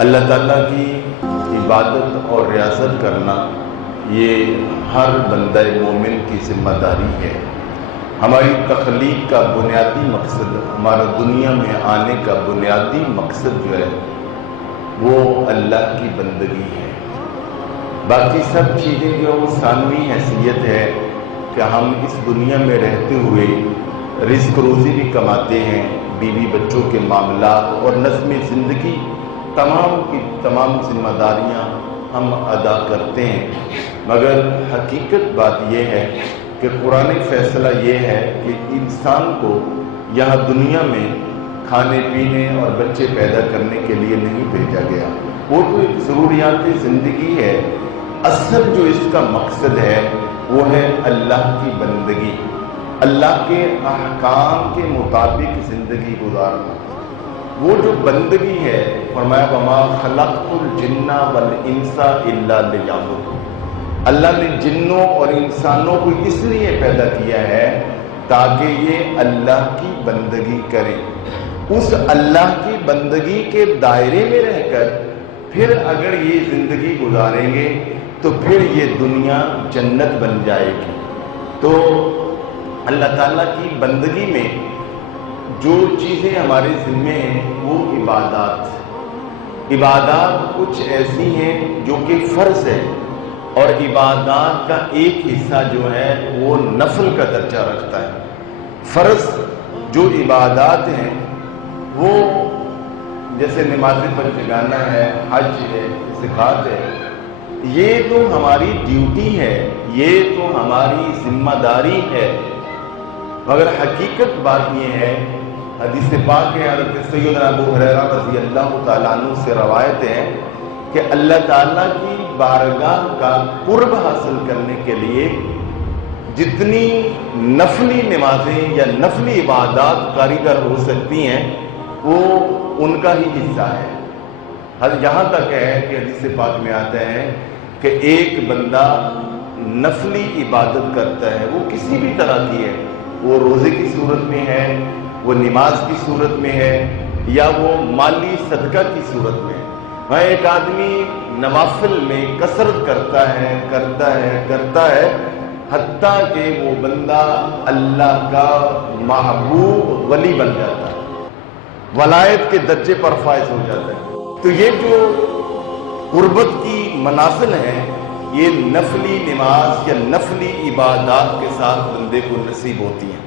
اللہ تعالیٰ کی عبادت اور ریاضت کرنا یہ ہر بندہ مومن کی ذمہ داری ہے۔ ہماری تخلیق کا بنیادی مقصد، ہمارا دنیا میں آنے کا بنیادی مقصد جو ہے وہ اللہ کی بندگی ہے۔ باقی سب چیزیں جو وہ ثانوی حیثیت ہے کہ ہم اس دنیا میں رہتے ہوئے رزق روزی بھی کماتے ہیں، بیوی بچوں کے معاملات اور نظم زندگی تمام کی تمام ذمہ داریاں ہم ادا کرتے ہیں، مگر حقیقت بات یہ ہے کہ قرآن فیصلہ یہ ہے کہ انسان کو یہاں دنیا میں کھانے پینے اور بچے پیدا کرنے کے لیے نہیں بھیجا گیا۔ وہ تو ایک ضروریات زندگی ہے، اصل جو اس کا مقصد ہے وہ ہے اللہ کی بندگی، اللہ کے احکام کے مطابق زندگی گزارنا۔ وہ جو بندگی ہے، فرمایا وَمَا خَلَقْتُ الْجِنَّ وَالْإِنسَ إِلَّا لِيَعْبُدُونِ، اللہ نے جنوں اور انسانوں کو اس لیے پیدا کیا ہے تاکہ یہ اللہ کی بندگی کریں۔ اس اللہ کی بندگی کے دائرے میں رہ کر پھر اگر یہ زندگی گزاریں گے تو پھر یہ دنیا جنت بن جائے گی۔ تو اللہ تعالیٰ کی بندگی میں جو چیزیں ہمارے ذمے ہیں وہ عبادات کچھ ایسی ہیں جو کہ فرض ہے، اور عبادات کا ایک حصہ جو ہے وہ نفل کا درجہ رکھتا ہے۔ فرض جو عبادات ہیں وہ جیسے نماز پنجگانہ ہے، حج ہے، زکوٰۃ ہے، یہ تو ہماری ڈیوٹی ہے، یہ تو ہماری ذمہ داری ہے، مگر حقیقت بات یہ ہے، حدیث پاک ہے، حضرت سیدنا ابو ہریرہ رضی اللہ تعالیٰ عنہ سے روایت ہے کہ اللہ تعالیٰ کی بارگاہ کا قرب حاصل کرنے کے لیے جتنی نفلی نمازیں یا نفلی عبادات کارگر ہو سکتی ہیں وہ ان کا ہی حصہ ہے۔ یہاں تک ہے کہ حدیث پاک میں آتا ہے کہ ایک بندہ نفلی عبادت کرتا ہے، وہ کسی بھی طرح کی ہے، وہ روزے کی صورت میں ہے، وہ نماز کی صورت میں ہے، یا وہ مالی صدقہ کی صورت میں ہے۔ ہاں، ایک آدمی نوافل میں کثرت کرتا ہے حتیٰ کہ وہ بندہ اللہ کا محبوب ولی بن جاتا ہے، ولایت کے درجے پر فائز ہو جاتا ہے۔ تو یہ جو قربت کی منازل ہیں یہ نفلی نماز یا نفلی عبادات کے ساتھ بندے کو نصیب ہوتی ہیں۔